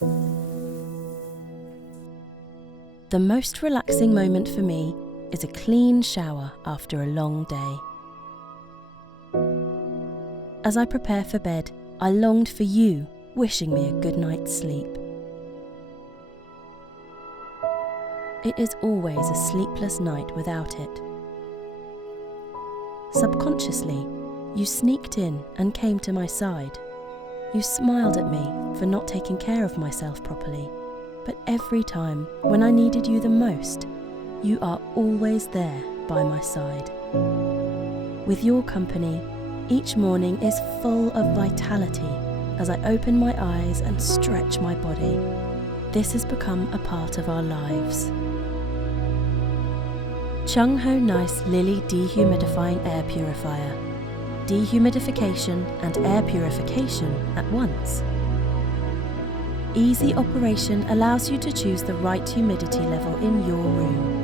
The most relaxing moment for me is a clean shower after a long day. As I prepare for bed, I longed for you, wishing me a good night's sleep. It is always a sleepless night without it. Subconsciously, you sneaked in and came to my side. You smiled at me for not taking care of myself properly, but every time when I needed you the most, you are always there by my side. With your company, each morning is full of vitality as I open my eyes and stretch my body. This has become a part of our lives. ChungHo Nice Lily Dehumidifying Air Purifier. Dehumidification and air purification at once. Easy operation allows you to choose the right humidity level in your room.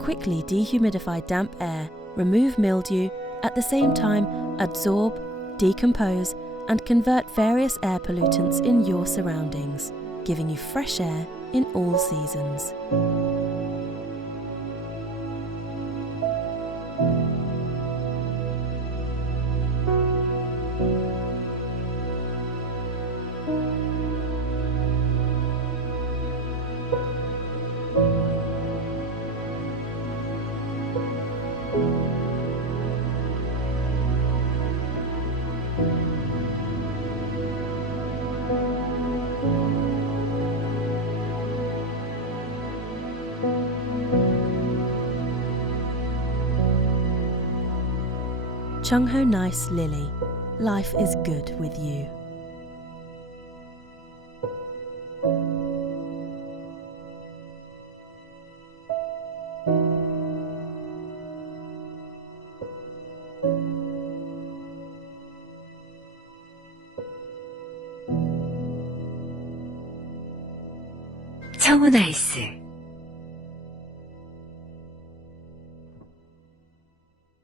Quickly dehumidify damp air, remove mildew, at the same time absorb, decompose, and convert various air pollutants in your surroundings, giving you fresh air in all seasons. ChungHo Nice Lily. Life is good with you. 청호 나이스